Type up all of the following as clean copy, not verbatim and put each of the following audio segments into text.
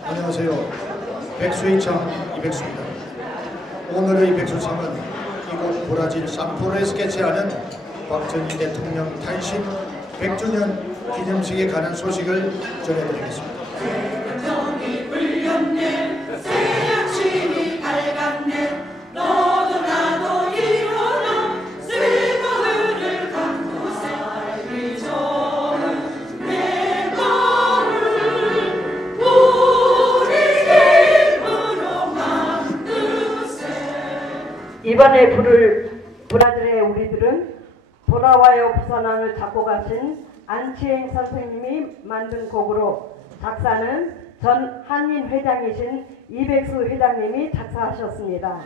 안녕하세요. 백수의 창 이백수입니다. 오늘의 백수창은 이곳 브라질 산포로에서 개최하는 박정희 대통령 탄신 100주년 기념식에 관한 소식을 전해드리겠습니다. 정이 불렸네 새 아침이 밝았네 너도 나도 일어나 새마을을 감고세 알기 좋은 내 마음을 우리 힘으로 만드세. 이번에 부를 브라질의 우리들은 돌아와요 부산항을 작곡하신 안치행 선생님이 만든 곡으로 작사는 전 한인 회장이신 이백수 회장님이 작사하셨습니다.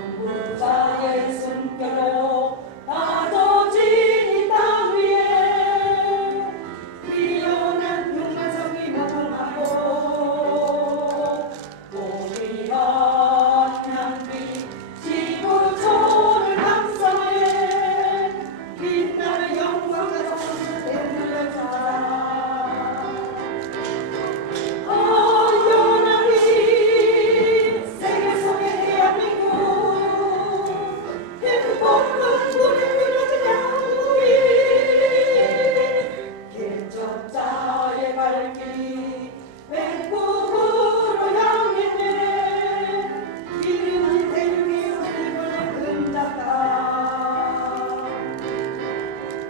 선구자의 숨결로 다져진 이 땅 위에 피어난 흉만성이 무궁하고 고귀한 향기 지구촌을 감싸해 빛나는 영광과 정성을 되살려 주자. 어연한 이 세계 속의 대한민국 행복한 우리 그려진 양국이 개척자의 발길 백국으로 향했네. 이름은 대륙이 우리를 흔잡다.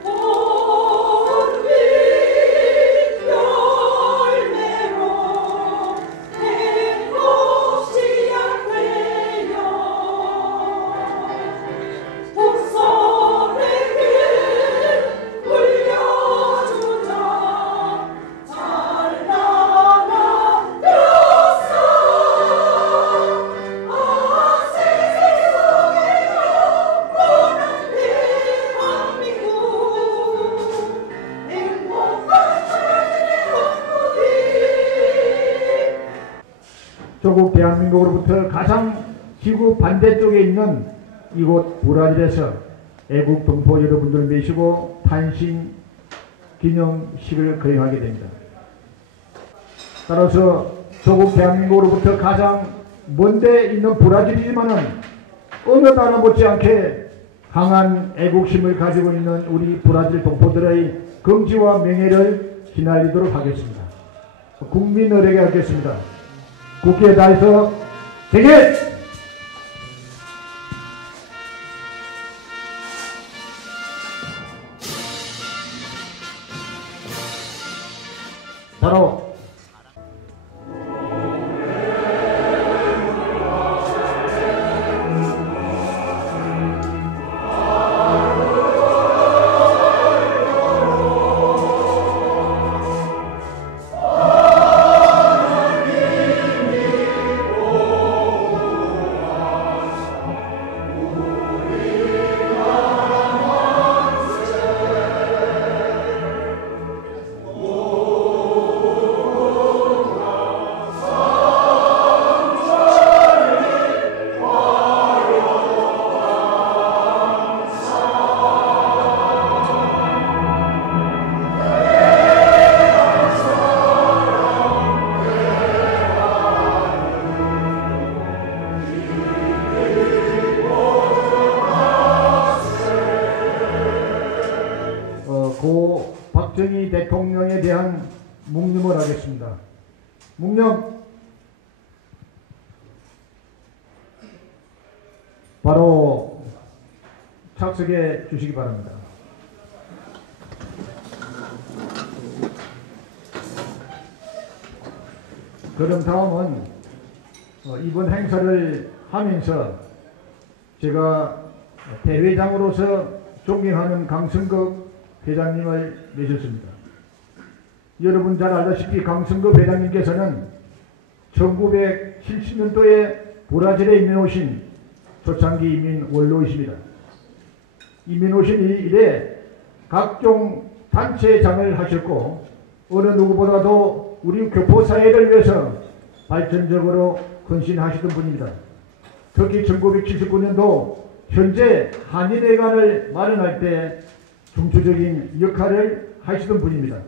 온빛 열매로 행복 시작되어 북서에게 물려주자. 찬란한 역사 세계 속에 영원한 대한민국 행복한 사랑의 왕국이. 조국 대한민국으로부터 가장 지구 반대쪽에 있는 이곳 브라질에서 애국 동포 여러분들 모시고 탄신 기념식을 거행하게 됩니다. 따라서 조국 대한민국으로부터 가장 먼데 있는 브라질이지만은 어느 나라 못지않게 강한 애국심을 가지고 있는 우리 브라질 동포들의 긍지와 명예를 기날리도록 하겠습니다. 국민들에게 하겠습니다. 국기에 대해서 제게 바로 고 박정희 대통령에 대한 묵념을 하겠습니다. 묵념. 바로 착석해 주시기 바랍니다. 그럼 다음은 이번 행사를 하면서 제가 대회장으로서 존경하는 강승급 회장님을 내셨습니다. 여러분 잘 알다시피 강승급 회장님께서는 1970년도에 브라질에 이민 오신 초창기 이민 원로이십니다. 이민 오신 이래 각종 단체장을 하셨고 어느 누구보다도 우리 교포사회를 위해서 발전적으로 헌신하시던 분입니다. 특히 1979년도 현재 한일회관을 마련할 때 중추적인 역할을 하시던 분입니다.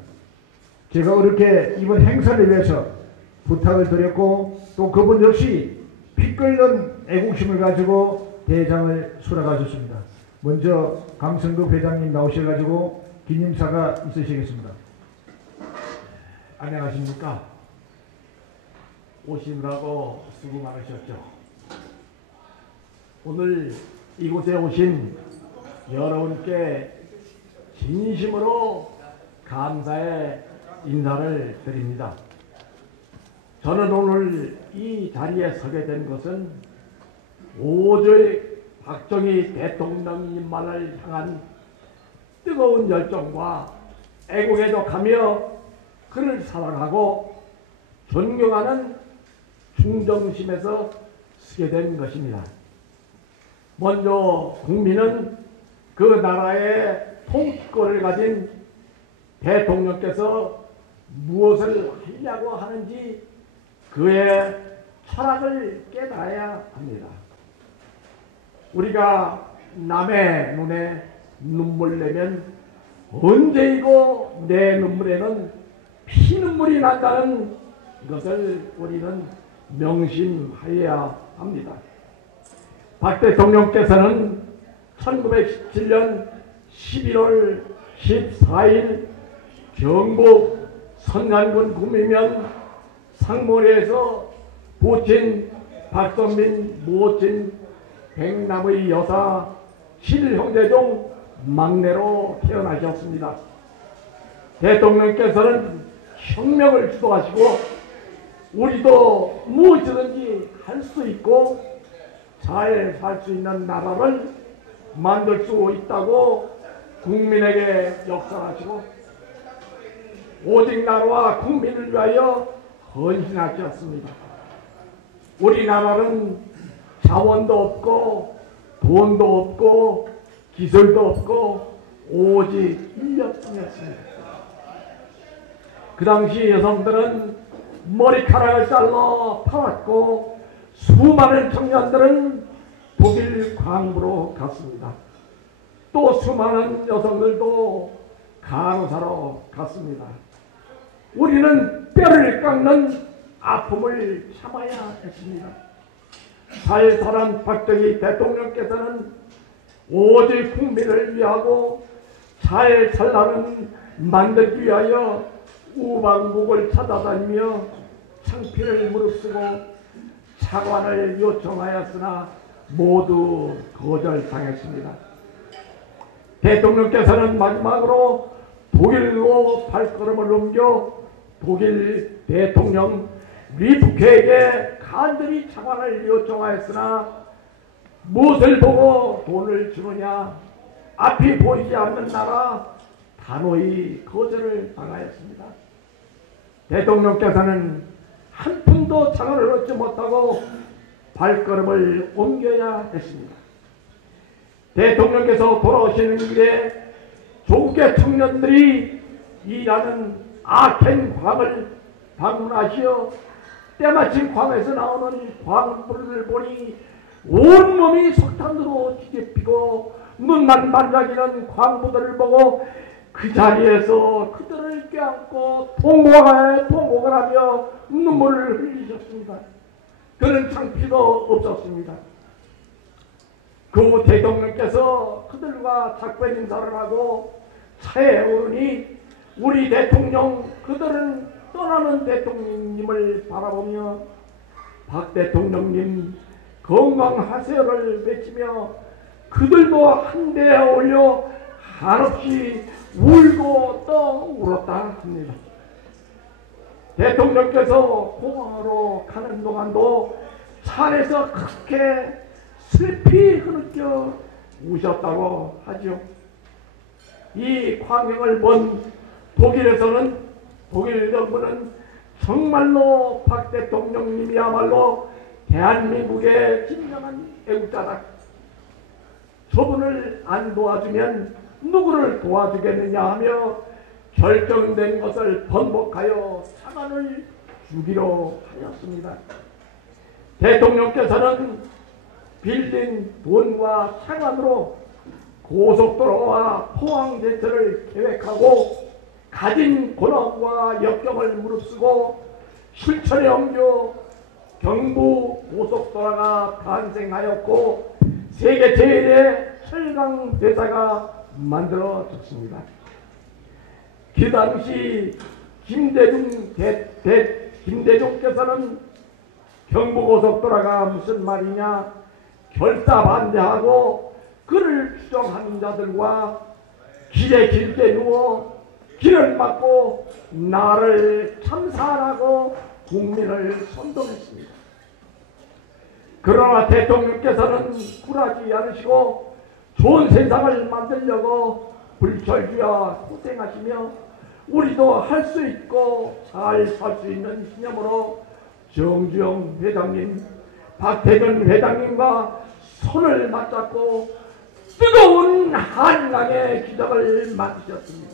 제가 어렵게 이번 행사를 위해서 부탁을 드렸고 또 그분 역시 피 끓는 애국심을 가지고 대장을 수락하셨습니다. 먼저 강성국 회장님 나오셔가지고 기념사가 있으시겠습니다. 안녕하십니까. 오시느라고 수고 많으셨죠. 오늘 이곳에 오신 여러분께 진심으로 감사의 인사를 드립니다. 저는 오늘 이 자리에 서게 된 것은 오조의 박정희 대통령님만을 향한 뜨거운 열정과 애국에 족하며 그를 사랑하고 존경하는 충정심에서 서게 된 것입니다. 먼저 국민은 그 나라의 통치권을 가진 대통령께서 무엇을 하려고 하는지 그의 철학을 깨달아야 합니다. 우리가 남의 눈에 눈물 내면 언제이고 내 눈물에는 피눈물이 난다는 것을 우리는 명심하여야 합니다. 박 대통령께서는 1917년 11월 14일 경북 선안군 구미면 상모리에서 부친 박선민 모친 백남의 여사 7형제 중 막내로 태어나셨습니다. 대통령께서는 혁명을 주도하시고 우리도 무엇이든지 할 수 있고 잘 살 수 있는 나라를 만들 수 있다고 국민에게 역설하시고 오직 나라와 국민을 위하여 헌신하셨습니다. 우리나라는 자원도 없고 돈도 없고 기술도 없고 오직 인력뿐이었습니다. 그 당시 여성들은 머리카락을 잘라 팔았고 수많은 청년들은 독일 광부로 갔습니다. 또 수많은 여성들도 간호사로 갔습니다. 우리는 뼈를 깎는 아픔을 참아야 했습니다. 잘 살아난 박정희 대통령께서는 오직 국민을 위하고 잘 살라는 만들기 위하여 우방국을 찾아다니며 창피를 무릅쓰고 차관을 요청하였으나 모두 거절당했습니다. 대통령께서는 마지막으로 독일로 발걸음을 옮겨 독일 대통령 리프케에게 간절히 차관을 요청하였으나 무엇을 보고 돈을 주느냐, 앞이 보이지 않는 나라 단호히 거절을 당하였습니다. 대통령께서는 한 푼도 차관을 얻지 못하고 발걸음을 옮겨야 했습니다. 대통령께서 돌아오시는 길에 조국의 청년들이 일하는 아켄광을 방문하시어 때마침 광에서 나오는 광불을 보니 온몸이 석탄으로 뒤집히고 눈만 반짝이는 광부들을 보고 그 자리에서 그들을 껴안고 통곡을 하며 눈물을 흘리셨습니다. 그런 창피도 없었습니다. 그 후 대통령께서 그들과 작별 인사를 하고 차에 오르니 우리 대통령 그들은 떠나는 대통령님을 바라보며 박 대통령님 건강하세요를 외치며 그들도 한 대에 올려 한없이 울고 또 울었다 합니다. 대통령께서 공항으로 가는 동안도 차 안에서 크게 슬피 흐느껴 우셨다고 하죠. 이 광경을 본 독일에서는 독일 정부는 정말로 박 대통령님이야말로 대한민국의 진정한 애국자다. 저분을 안 도와주면 누구를 도와주겠느냐 하며 결정된 것을 번복하여 차관을 주기로 하였습니다. 대통령께서는 빌린 돈과 차관으로 고속도로와 포항제철을 계획하고 가진 권한과 역경을 무릅쓰고 실천에 옮겨 경부 고속도로가 탄생하였고 세계 제1의 철강 대사가 만들어졌습니다. 그 당시 김대중께서는 경부고속도로가 무슨 말이냐 결사 반대하고 그를 추종하는 자들과 길에 길게 누워 길을 막고 나를 참사하라고 국민을 선동했습니다. 그러나 대통령께서는 굴하지 않으시고 좋은 세상을 만들려고 불철주야 고생하시며 우리도 할 수 있고 잘 살 수 있는 신념으로 정주영 회장님, 박태근 회장님과 손을 맞잡고 뜨거운 한강의 기적을 만드셨습니다.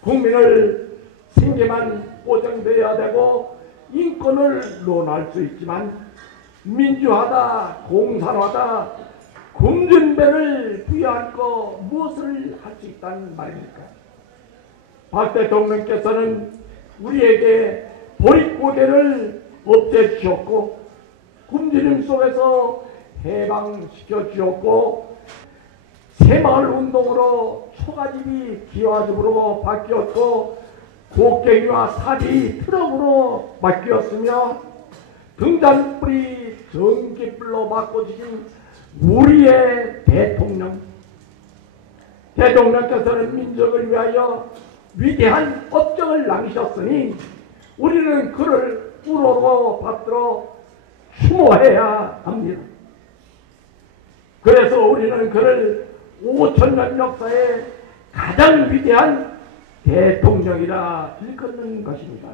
국민을 생계만 보장되어야 되고 인권을 논할 수 있지만 민주화다, 공산화다, 금전배를 부여하고 무엇을 할 수 있다는 말입니까? 박 대통령께서는 우리에게 보릿고개를 없애주셨고 굶주림 속에서 해방시켜 주었고 새마을 운동으로 초가집이 기와집으로 바뀌었고 곡괭이와 삽이 트럭으로 바뀌었으며 등잔불이 전기불로 바꿔주신 우리의 대통령께서는 민족을 위하여 위대한 업적을 남기셨으니 우리는 그를 우러러 받들어 추모해야 합니다. 그래서 우리는 그를 5천년 역사의 가장 위대한 대통령이라 일컫는 것입니다.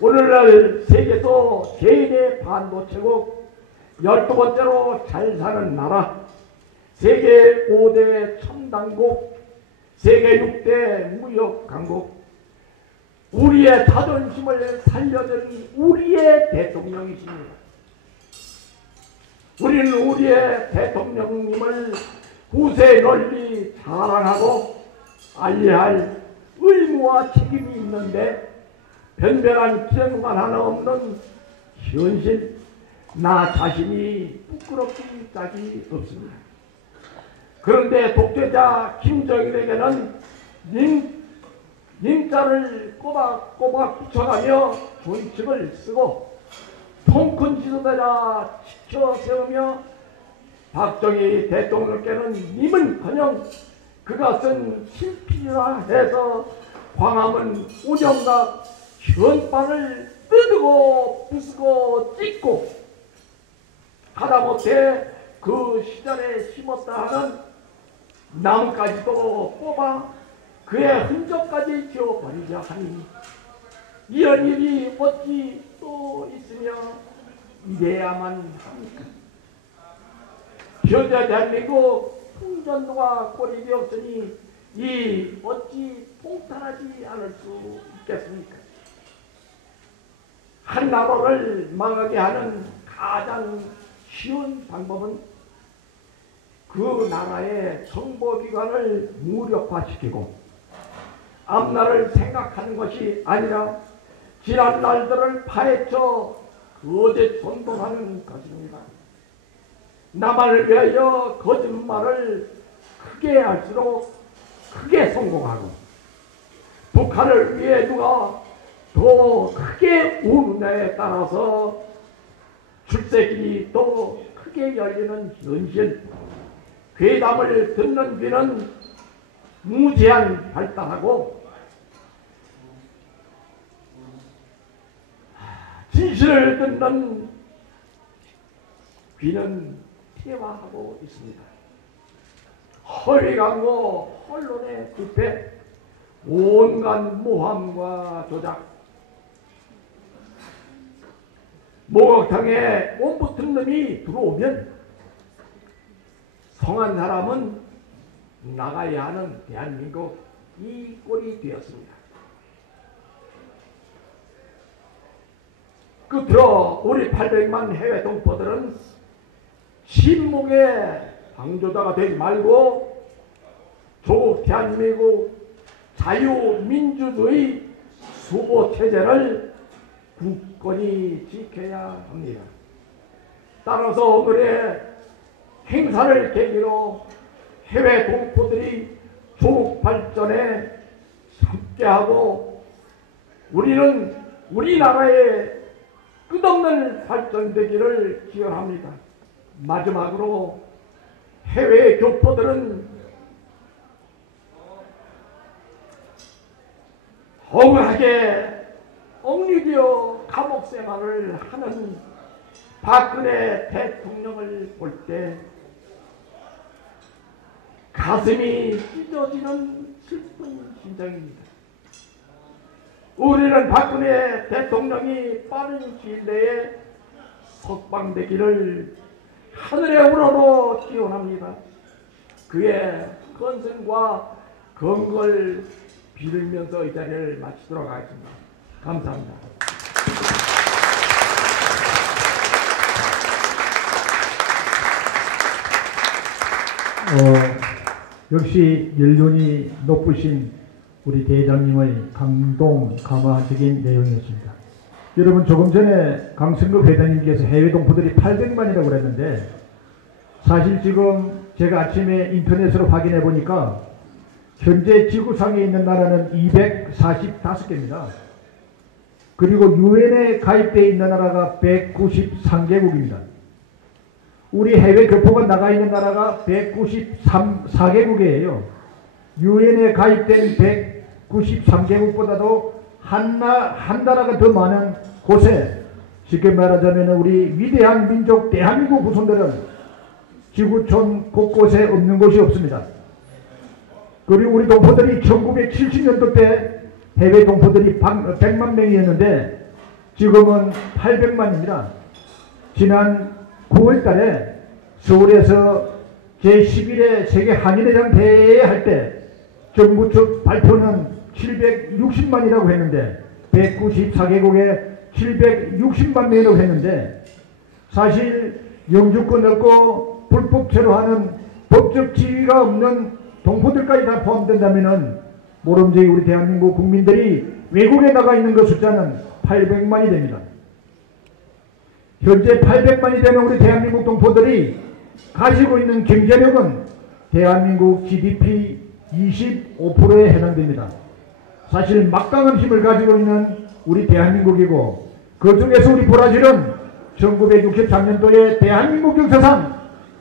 오늘날 세계에서 제1의 반도체국 12번째로 잘 사는 나라, 세계 5대 첨단국, 세계 6대 무역강국, 우리의 자존심을 살려준 우리의 대통령이십니다. 우리는 우리의 대통령님을 후세에 널리 자랑하고 알려야 할 의무와 책임이 있는데 변변한 기념만 하나 없는 현실, 나 자신이 부끄럽기 짝이 없습니다. 그런데 독재자 김정일에게는 님자를 꼬박꼬박 붙여가며 존칭을 쓰고 통큰 지도자라 지켜 세우며 박정희 대통령께는 님은커녕 그가 쓴 친필이라 해서 광화문 우정각 현판을 뜯고 부수고 찢고 하다못해 그 시절에 심었다 하는 나무까지도 뽑아 그의 흔적까지 지워버리자 하니 이런 일이 어찌 또 있으며 이래야만 합니까? 현재 대한민국 풍전도가 꼴이 되었으니 이 어찌 통탄하지 않을 수 있겠습니까? 한 나라를 망하게 하는 가장 쉬운 방법은 그 나라의 정보기관을 무력화시키고 앞날을 생각하는 것이 아니라 지난 날들을 파헤쳐 거짓 선동하는 것입니다. 나만을 위하여 거짓말을 크게 할수록 크게 성공하고 북한을 위해 누가 더 크게 우느냐에 따라서 출세길이 더 크게 열리는 현실, 괴담을 듣는 귀는 무제한 발달하고 진실을 듣는 귀는 퇴화하고 있습니다. 허위광고, 언론의 부패, 온갖 모함과 조작, 목욕탕에 몸 붙은 놈이 들어오면 성한 사람은 나가야 하는 대한민국 이 꼴이 되었습니다. 끝으로 우리 800만 해외 동포들은 신목의 방조자가 되지 말고 조국 대한민국 자유민주주의 수호체제를 굳건히 지켜야 합니다. 따라서 오늘의 행사를 계기로 해외 동포들이 조국 발전에 함께하고 우리는 우리나라의 끝없는 발전되기를 기원합니다. 마지막으로 해외 교포들은 억울하게 억류되어 감옥 생활을 하는 박근혜 대통령을 볼 때 가슴이 찢어지는 슬픈 심정입니다. 우리는 박근혜 대통령이 빠른 시일 내에 석방되기를 하늘의 우러러 기원합니다. 그의 건승과 건걸 빌면서 이 자리를 마치도록 하겠습니다. 감사합니다. 역시 연륜이 높으신 우리 대장님의 감동, 감화적인 내용이었습니다. 여러분, 조금 전에 강승급 회장님께서 해외 동포들이 800만이라고 그랬는데 사실 지금 제가 아침에 인터넷으로 확인해 보니까 현재 지구상에 있는 나라는 245개입니다. 그리고 유엔에 가입되어 있는 나라가 193개국입니다. 우리 해외 교포가 나가 있는 나라가 194개국이에요. 유엔에 가입된 193개국보다도 한 나라가 더 많은 곳에 쉽게 말하자면 우리 위대한 민족 대한민국 후손들은 지구촌 곳곳에 없는 곳이 없습니다. 그리고 우리 동포들이 1970년도 때 해외 동포들이 100만 명이었는데 지금은 800만입니다. 지난 9월 달에 서울에서 제11회 세계 한인회장 대회 할 때 정부 측 발표는 760만이라고 했는데 194개국에 760만 명이라고 했는데 사실 영주권 얻고 불법 체류하는 법적 지위가 없는 동포들까지 다 포함된다면 모름지기 우리 대한민국 국민들이 외국에 나가 있는 그 숫자는 800만이 됩니다. 현재 800만이 되는 우리 대한민국 동포들이 가지고 있는 경제력은 대한민국 GDP 25%에 해당됩니다. 사실 막강한 힘을 가지고 있는 우리 대한민국이고 그 중에서 우리 브라질은 1963년도에 대한민국 역사상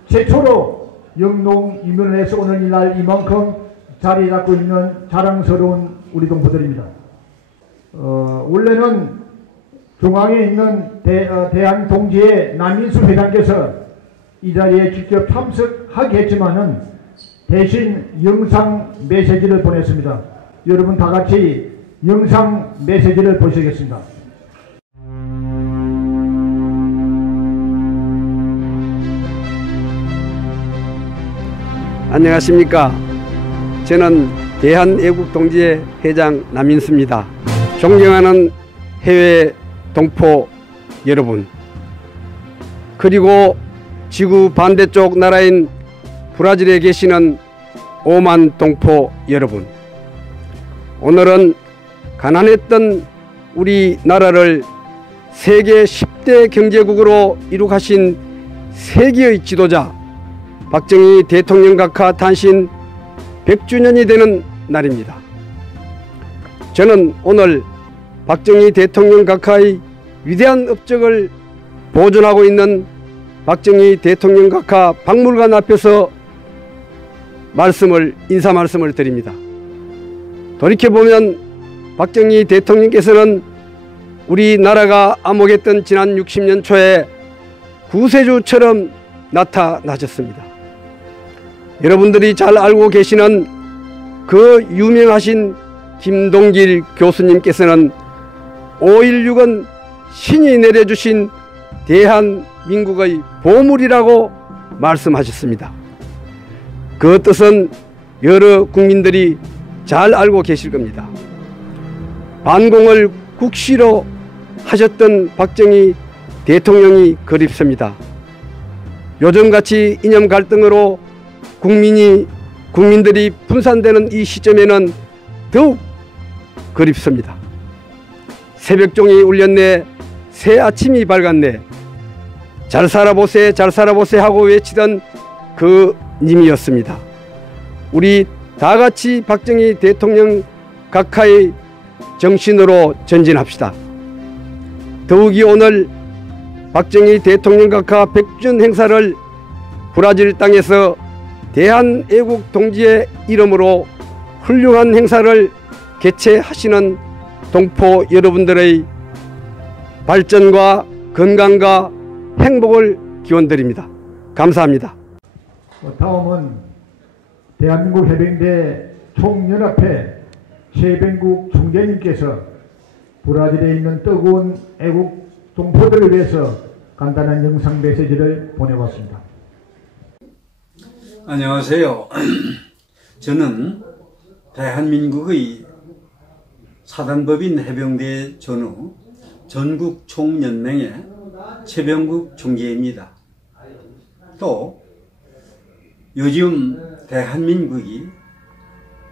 최초로 영농 이민을 해서 오늘날 이만큼 자리 잡고 있는 자랑스러운 우리 동포들입니다. 원래는 중앙에 있는 대한동지의 남인수 회장께서 이 자리에 직접 참석하게 했지만은 대신 영상 메시지를 보냈습니다. 여러분 다 같이 영상 메시지를 보시겠습니다. 안녕하십니까. 저는 대한애국동지회 회장 남인수입니다. 존경하는 해외 동포 여러분, 그리고 지구 반대쪽 나라인 브라질에 계시는 5만 동포 여러분, 오늘은 가난했던 우리나라를 세계 10대 경제국으로 이룩하신 세계의 지도자 박정희 대통령 각하 탄신 100주년이 되는 날입니다. 저는 오늘 박정희 대통령 각하의 위대한 업적을 보존하고 있는 박정희 대통령 각하 박물관 앞에서 인사 말씀을 드립니다. 돌이켜보면 박정희 대통령께서는 우리나라가 암흑했던 지난 60년 초에 구세주처럼 나타나셨습니다. 여러분들이 잘 알고 계시는 그 유명하신 김동길 교수님께서는 5.16은 신이 내려주신 대한민국의 보물이라고 말씀하셨습니다. 그 뜻은 여러 국민들이 잘 알고 계실 겁니다. 반공을 국시로 하셨던 박정희 대통령이 그립습니다. 요즘같이 이념 갈등으로 국민들이 분산되는 이 시점에는 더욱 그립습니다. 새벽종이 울렸네, 새 아침이 밝았네, 잘 살아보세 잘 살아보세 하고 외치던 그 님이었습니다. 우리 다같이 박정희 대통령 각하의 정신으로 전진합시다. 더욱이 오늘 박정희 대통령 각하 100주년 행사를 브라질 땅에서 대한애국 동지의 이름으로 훌륭한 행사를 개최하시는 동포 여러분들의 발전과 건강과 행복을 기원드립니다. 감사합니다. 다음은 대한민국 해병대 총연합회 최병국 총재님께서 브라질에 있는 뜨거운 애국 동포들을 위해서 간단한 영상 메시지를 보내봤습니다. 안녕하세요. 저는 대한민국의 사단법인 해병대 전후 전국총연맹의 최병국 총재입니다. 또 요즘 대한민국이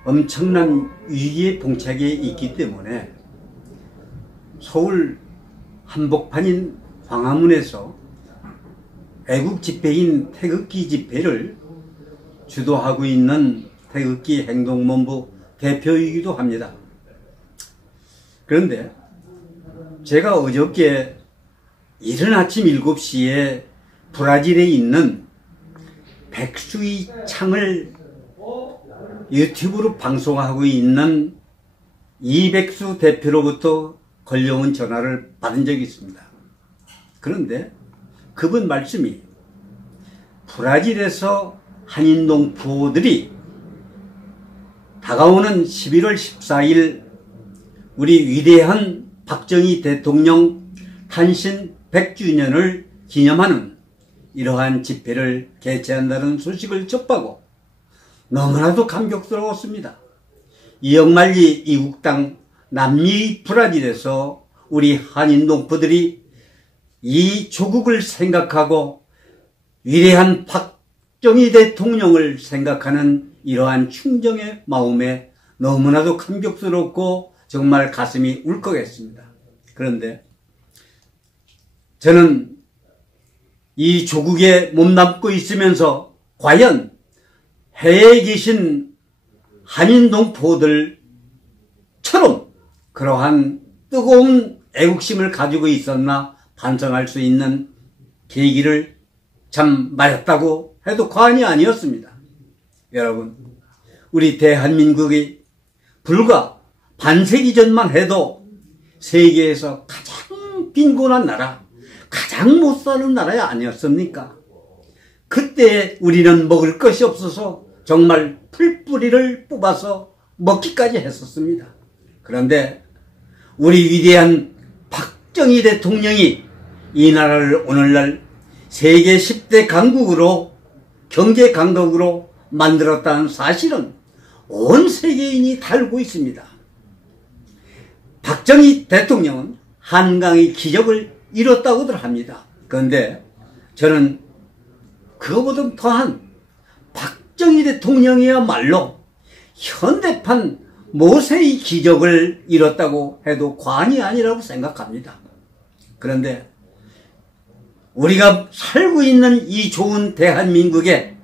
엄청난 위기의 봉착에 있기 때문에 서울 한복판인 광화문에서 애국 집회인 태극기 집회를 주도하고 있는 태극기 행동본부 대표이기도 합니다. 그런데 제가 어저께 이른 아침 7시에 브라질에 있는 백수의 창을 유튜브로 방송하고 있는 이백수 대표로부터 걸려온 전화를 받은 적이 있습니다. 그런데 그분 말씀이 브라질에서 한인동포들이 다가오는 11월 14일 우리 위대한 박정희 대통령 탄신 100주년을 기념하는 이러한 집회를 개최한다는 소식을 접하고 너무나도 감격스러웠습니다. 이영만리 이국당 남미 브라질에서 우리 한인동포들이 이 조국을 생각하고 위대한 박정희 대통령을 생각하는 이러한 충정의 마음에 너무나도 감격스럽고 정말 가슴이 울컥했습니다. 그런데 저는 이 조국에 몸담고 있으면서 과연 해외에 계신 한인동포들처럼 그러한 뜨거운 애국심을 가지고 있었나 반성할 수 있는 계기를 참 맞았다고 해도 과언이 아니었습니다. 여러분, 우리 대한민국이 불과 반세기 전만 해도 세계에서 가장 빈곤한 나라, 가장 못 사는 나라야 아니었습니까? 그때 우리는 먹을 것이 없어서 정말 풀뿌리를 뽑아서 먹기까지 했었습니다. 그런데 우리 위대한 박정희 대통령이 이 나라를 오늘날 세계 10대 강국으로 경제 강국으로 만들었다는 사실은 온 세계인이 다 알고 있습니다. 박정희 대통령은 한강의 기적을 이뤘다고들 합니다. 그런데 저는 그거보다 더한 박정희 대통령이야말로 현대판 모세의 기적을 이뤘다고 해도 과언이 아니라고 생각합니다. 그런데 우리가 살고 있는 이 좋은 대한민국에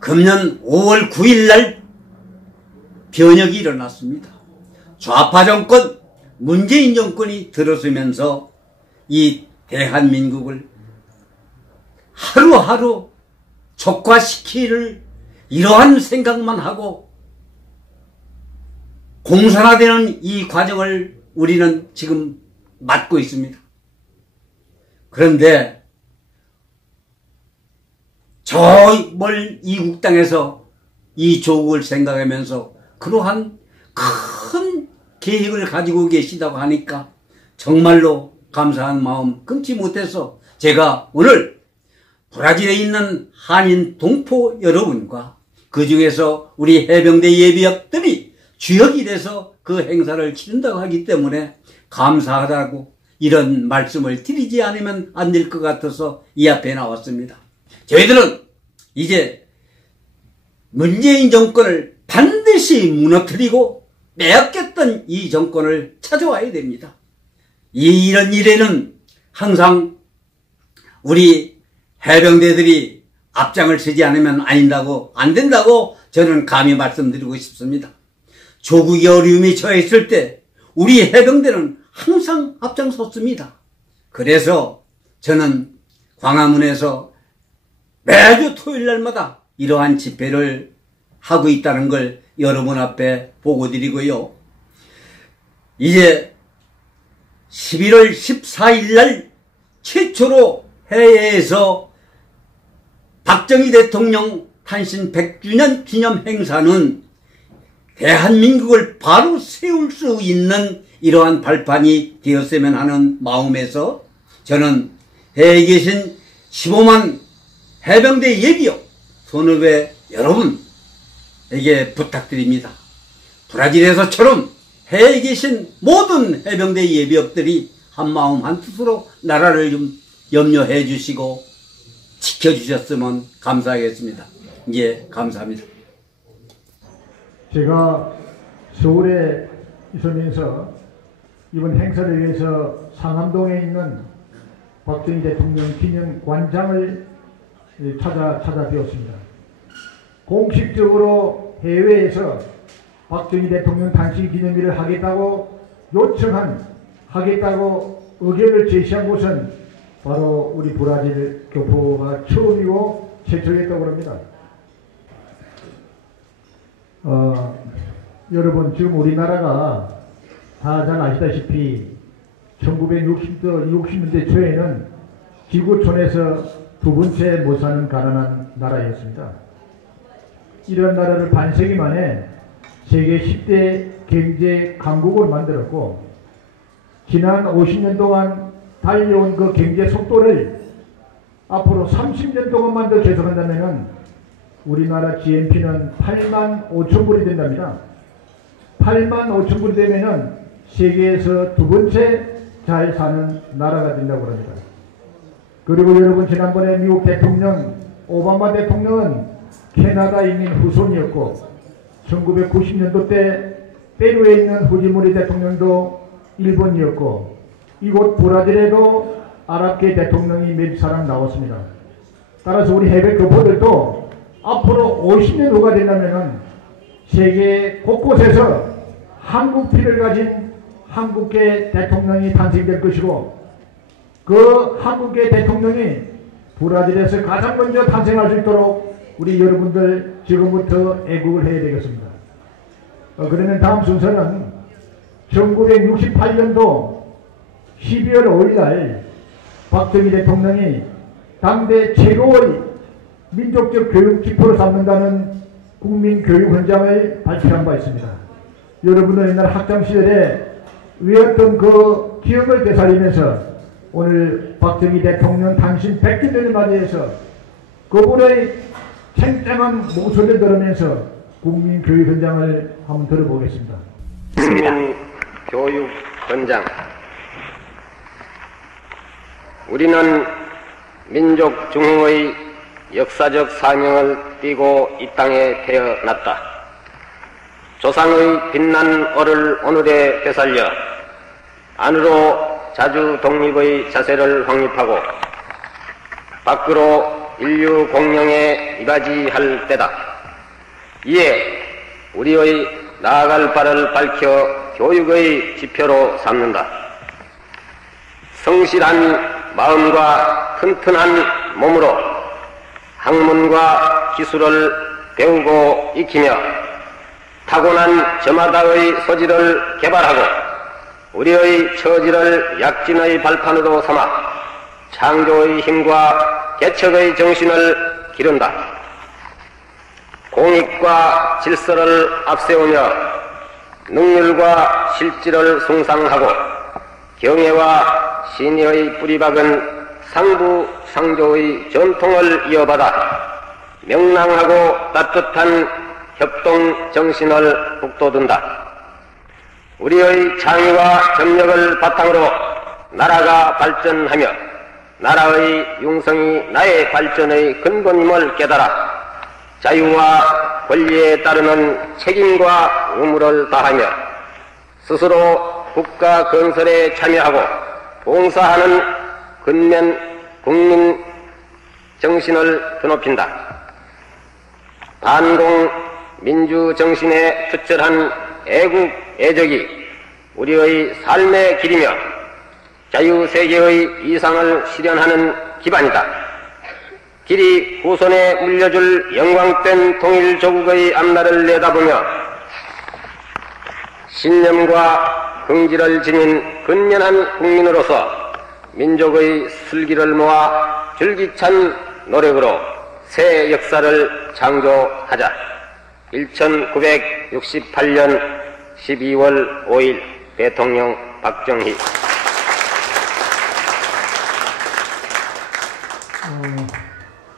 금년 5월 9일 날 변혁이 일어났습니다. 좌파 정권, 문재인 정권이 들어서면서 이 대한민국을 하루하루 촉과시키를 이러한 생각만 하고 공산화되는 이 과정을 우리는 지금 맞고 있습니다. 그런데 저 멀 이국 땅에서 이 조국을 생각하면서 그러한 큰 계획을 가지고 계시다고 하니까 정말로 감사한 마음 금치 못해서 제가 오늘 브라질에 있는 한인 동포 여러분과 그 중에서 우리 해병대 예비역들이 주역이 돼서 그 행사를 치른다고 하기 때문에 감사하다고 이런 말씀을 드리지 않으면 안 될 것 같아서 이 앞에 나왔습니다. 저희들은 이제 문재인 정권을 반드시 무너뜨리고 빼앗겼던 이 정권을 찾아와야 됩니다. 이런 일에는 항상 우리 해병대들이 앞장을 서지 않으면 안 된다고 저는 감히 말씀드리고 싶습니다. 조국의 어려움이 처했을 때 우리 해병대는 항상 앞장섰습니다. 그래서 저는 광화문에서 매주 토요일 날마다 이러한 집회를 하고 있다는 걸 여러분 앞에 보고 드리고요. 이제 11월 14일 날 최초로 해외에서 박정희 대통령 탄신 100주년 기념 행사는 대한민국을 바로 세울 수 있는 이러한 발판이 되었으면 하는 마음에서 저는 해외에 계신 15만 해병대 예비역 선후배 여러분에게 부탁드립니다. 브라질에서처럼 해외에 계신 모든 해병대 예비역들이 한마음 한뜻으로 나라를 좀 염려해 주시고 지켜주셨으면 감사하겠습니다. 예, 감사합니다. 제가 서울에 있으면서 이번 행사를 위해서 상암동에 있는 박정희 대통령 기념관장을 찾아뵈었습니다. 공식적으로 해외에서 박정희 대통령 탄신 기념일을 하겠다고 하겠다고 의견을 제시한 곳은 바로 우리 브라질 교포가 처음이고 최초였다고 합니다. 여러분, 지금 우리나라가 다 잘 아시다시피 1960년대 초에는 지구촌에서 두 번째 못 사는 가난한 나라였습니다. 이런 나라를 반세기 만에 세계 10대 경제 강국으로 만들었고, 지난 50년 동안 달려온 그 경제 속도를 앞으로 30년 동안만 더 계속한다면 우리나라 GNP는 8만 5천 불이 된답니다. 8만 5천 불이 되면은 세계에서 두 번째 잘 사는 나라가 된다고 합니다. 그리고 여러분, 지난번에 미국 대통령 오바마 대통령은 캐나다 이민 후손이었고 1990년도 때 페루에 있는 후지모리 대통령도 일본이었고 이곳 브라질에도 아랍계 대통령이 몇 사람 나왔습니다. 따라서 우리 해외 교포들도 앞으로 50년 후가 된다면 세계 곳곳에서 한국 피를 가진 한국계 대통령이 탄생될 것이고, 그 한국계 대통령이 브라질에서 가장 먼저 탄생할 수 있도록 우리 여러분들 지금부터 애국을 해야 되겠습니다. 그러면 다음 순서는 1968년도 12월 5일날 박정희 대통령이 당대 최고의 민족적 교육 기포로 삼는다는 국민교육헌장을 발표한 바 있습니다. 여러분은 옛날 학창시절에 외웠던 그 기억을 되살리면서 오늘 박정희 대통령 탄신 100주년을 맞이해서 그분의 챙짱한 목소리를 들으면서 국민교육헌장을 한번 들어보겠습니다. 국민교육헌장. 우리는 민족 중흥의 역사적 사명을 띠고 이 땅에 태어났다. 조상의 빛난 얼을 오늘에 되살려 안으로 자주 독립의 자세를 확립하고 밖으로 인류 공영에 이바지할 때다. 이에 우리의 나아갈 바를 밝혀 교육의 지표로 삼는다. 성실한 마음과 튼튼한 몸으로 학문과 기술을 배우고 익히며 타고난 저마다의 소질을 개발하고 우리의 처지를 약진의 발판으로 삼아 창조의 힘과 개척의 정신을 기른다. 공익과 질서를 앞세우며 능률과 실질을 숭상하고 경애와 신의의 뿌리박은 상부상조의 전통을 이어받아 명랑하고 따뜻한 협동 정신을 북돋운다. 우리의 창의와 협력을 바탕으로 나라가 발전하며 나라의 융성이 나의 발전의 근본임을 깨달아 자유와 권리에 따르는 책임과 의무를 다하며 스스로 국가 건설에 참여하고 봉사하는 근면 국민 정신을 드높인다. 반공 민주 정신에 투철한 애국 애적이 우리의 삶의 길이며 자유세계의 이상을 실현하는 기반이다. 길이 후손에 물려줄 영광된 통일조국의 앞날을 내다보며 신념과 긍지를 지닌 근면한 국민으로서 민족의 슬기를 모아 줄기찬 노력으로 새 역사를 창조하자. 1968년 12월 5일 대통령 박정희.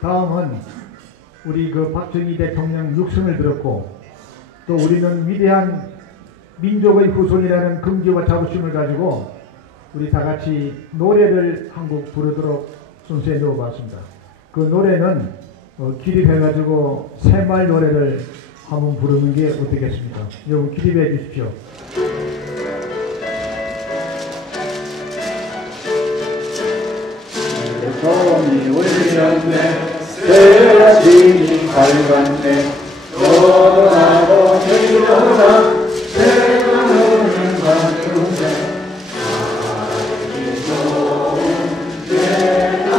다음은 우리 박정희 대통령 육성을 들었고, 또 우리는 위대한 민족의 후손이라는 긍지와 자부심을 가지고 우리 다 같이 노래를 한 곡 부르도록 순서에 넣어봤습니다. 그 노래는 기립해가지고 새말 노래를 한번 부르는 게 어떻겠습니까? 여러분 기립해 주십시오. 봄이 울렸네 새 아침이 밝았네 너나도 일어나 새로운 밤중에 살기 좋은 내 나라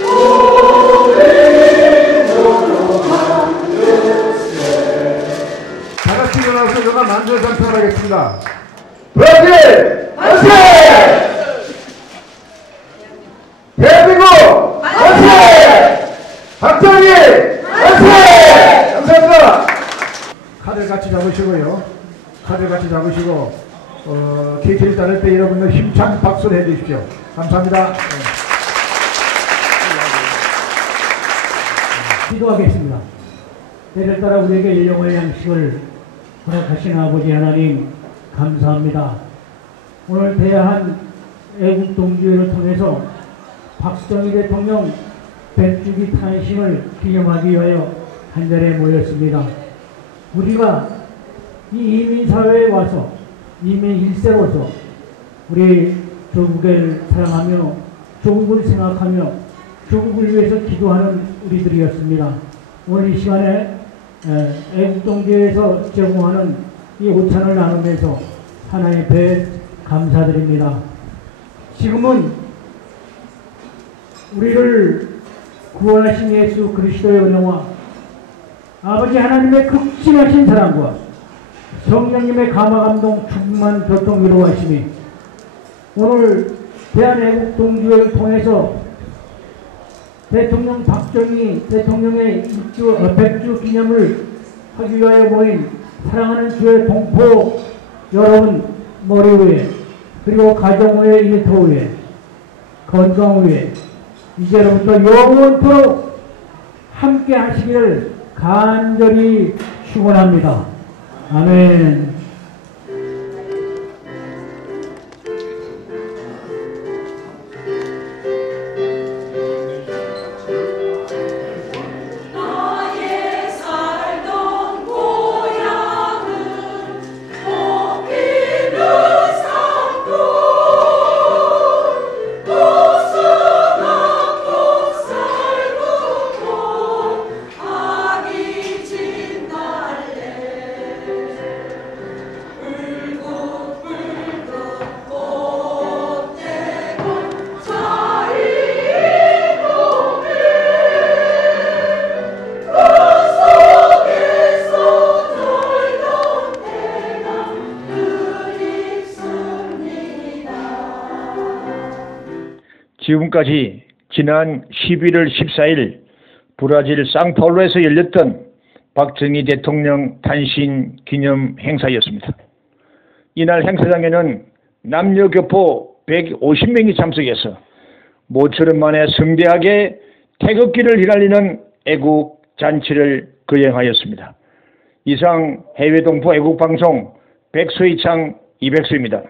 노래로 만드세. 다같이 일어나서 제가 만세 선포하겠습니다. 브라질 만세! 대한민국 만세! 박정희 만세! 감사합니다. 칼을 같이 잡으시고요. 칼을 같이 잡으시고 KT를 따를 때 여러분들 힘찬 박수를 해주십시오. 감사합니다. 기도하겠습니다. 때를 따라 우리에게 일용할 양식을 허락하신 아버지 하나님 감사합니다. 오늘 대한 애국 동지회를 통해서 박정희 대통령 100주기 탄신을 기념하기 위하여 한자리에 모였습니다. 우리가 이 이민사회에 와서 이민 1세로서 우리 조국을 사랑하며 조국을 생각하며 조국을 위해서 기도하는 우리들이었습니다. 오늘 이 시간에 애국동지회에서 제공하는 이 오찬을 나누면서 하나님 배 감사드립니다. 지금은 우리를 구원하신 예수 그리스도의 은혜와 아버지 하나님의 극진하신 사랑과 성령님의 감화감동 충만한 교통 위로하심이 오늘 대한애국동지회를 통해서 대통령 박정희 대통령의 100주 기념을 하기 위하여 모인 사랑하는 주의 동포 여러분 머리 위에 그리고 가정 위에 일터 위에 건강 위에 이제로부터 영원토록 함께 하시기를 간절히 축원합니다. 아멘. 나의 살던 고향은 꽃피는 산골 고수가 살고 아기 진달래 울긋불긋 꽃대고 자이로게 그 속에서 돌던 때가 그립습니다. 지금까지 지난 11월 14일 브라질 상파울루에서 열렸던 박정희 대통령 탄신 기념 행사였습니다. 이날 행사장에는 남녀 교포 150명이 참석해서 모처럼 만에 성대하게 태극기를 휘날리는 애국 잔치를 거행하였습니다. 이상 해외동포 애국방송 백소희창 이백수입니다.